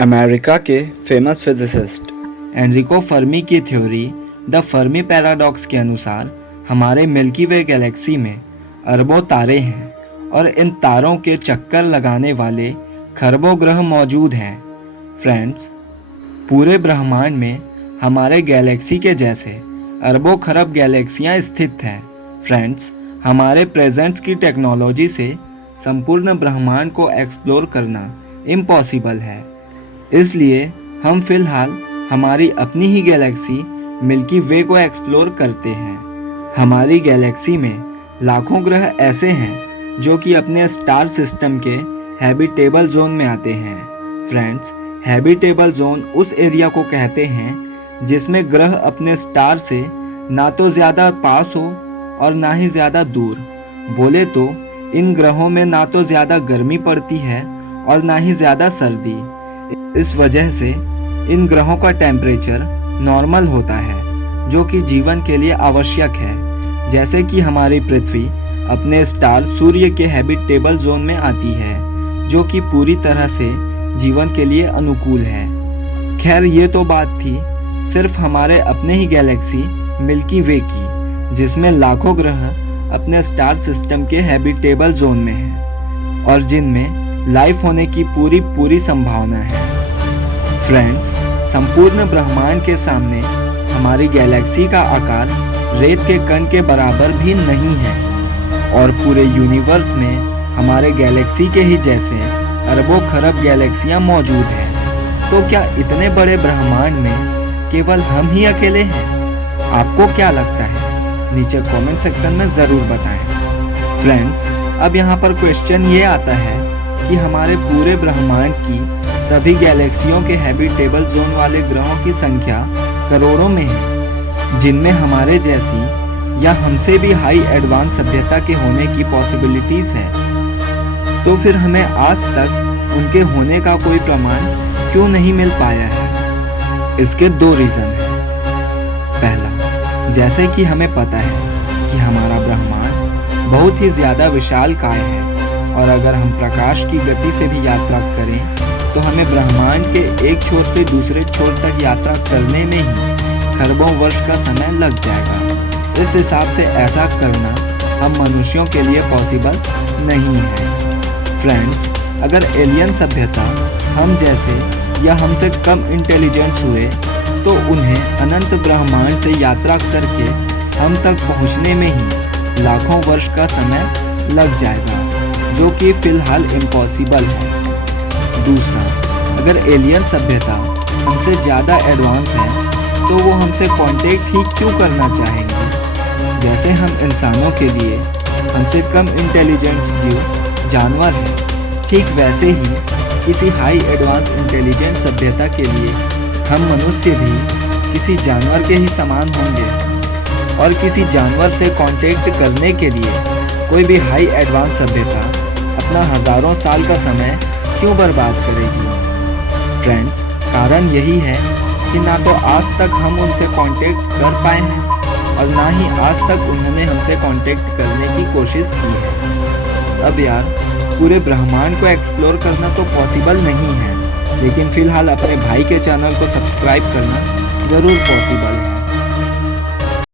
America के famous physicist Enrico Fermi की theory the Fermi paradox के अनुसार हमारे मिल्की वे गैलेक्सी में अरबों तारे हैं और इन तारों के चक्कर लगाने वाले खरबों ग्रह मौजूद हैं। फ्रेंड्स, पूरे ब्रह्मांड में हमारे गैलेक्सी के जैसे अरबों खरब गैलेक्सियां स्थित हैं। फ्रेंड्स, हमारे प्रेजेंट्स की टेक्नोलॉजी से संपूर्ण ब्रह्मांड को एक्सप्लोर करना इम्पॉसिबल है। इसलिए हम फिलहाल हमारी अपनी ही गैलेक्सी मिल्की वे को एक्सप्लोर करते हैं। हमारी गैलेक्सी में लाखों ग्रह ऐसे हैं जो कि अपने स्टार सिस्टम के हैबिटेबल जोन में आते हैं। फ्रेंड्स, हैबिटेबल जोन उस एरिया को कहते हैं जिसमें ग्रह अपने स्टार से ना तो ज़्यादा पास हो और ना ही ज़्यादा दूर। बोले तो इन ग्रहों में ना तो ज़्यादा गर्मी पड़ती है और ना ही ज़्यादा सर्दी। इस वजह से इन ग्रहों का टेम्परेचर नॉर्मल होता है, जो कि जीवन के लिए आवश्यक है। जैसे कि हमारी पृथ्वी अपने स्टार सूर्य के हैबिटेबल जोन में आती है, जो कि पूरी तरह से जीवन के लिए अनुकूल है। खैर, ये तो बात थी सिर्फ हमारे अपने ही गैलेक्सी मिल्की वे की, जिसमें लाखों ग्रह अपने स्टार सिस्टम के हैबिटेबल जोन में हैं और जिनमें लाइफ होने की पूरी संभावना है। फ्रेंड्स, संपूर्ण ब्रह्मांड के सामने हमारी गैलेक्सी का आकार रेत के कण के बराबर भी नहीं है और पूरे यूनिवर्स में हमारे गैलेक्सी के ही जैसे अरबों खरब गैलेक्सियां मौजूद हैं। तो क्या इतने बड़े ब्रह्मांड में केवल हम ही अकेले हैं? आपको क्या लगता है? नीचे कमेंट सेक्शन में ज़रूर बताएं। फ्रेंड्स, अब यहाँ पर क्वेश्चन ये आता है कि हमारे पूरे ब्रह्मांड की सभी गैलेक्सियों के हैबिटेबल जोन वाले ग्रहों की संख्या करोड़ों में है, जिनमें हमारे जैसी या हमसे भी हाई एडवांस सभ्यता के होने की पॉसिबिलिटीज़ है। तो फिर हमें आज तक उनके होने का कोई प्रमाण क्यों नहीं मिल पाया है? इसके दो रीज़न हैं। पहला, जैसे कि हमें पता है कि हमारा ब्रह्मांड बहुत ही ज़्यादा विशालकाय है और अगर हम प्रकाश की गति से भी यात्रा करें तो हमें ब्रह्मांड के एक छोर से दूसरे छोर तक यात्रा करने में ही खरबों वर्ष का समय लग जाएगा। इस हिसाब से ऐसा करना हम मनुष्यों के लिए पॉसिबल नहीं है। फ्रेंड्स, अगर एलियन सभ्यता हम जैसे या हमसे कम इंटेलिजेंट हुए तो उन्हें अनंत ब्रह्मांड से यात्रा करके हम तक पहुंचने में ही लाखों वर्ष का समय लग जाएगा, जो कि फिलहाल इम्पॉसिबल है। दूसरा, अगर एलियन सभ्यता हमसे ज़्यादा एडवांस है तो वो हमसे कांटेक्ट ही क्यों करना चाहेंगे? जैसे हम इंसानों के लिए हमसे कम इंटेलिजेंट जीव जानवर हैं, ठीक वैसे ही किसी हाई एडवांस इंटेलिजेंट सभ्यता के लिए हम मनुष्य भी किसी जानवर के ही समान होंगे और किसी जानवर से कांटेक्ट करने के लिए कोई भी हाई एडवांस सभ्यता अपना हज़ारों साल का समय क्यों बर्बाद करेगी? फ्रेंड्स, कारण यही है कि ना तो आज तक हम उनसे कांटेक्ट कर पाए हैं और ना ही आज तक उन्होंने हमसे कांटेक्ट करने की कोशिश की है। अब यार, पूरे ब्रह्मांड को एक्सप्लोर करना तो पॉसिबल नहीं है, लेकिन फ़िलहाल अपने भाई के चैनल को सब्सक्राइब करना ज़रूर पॉसिबल है।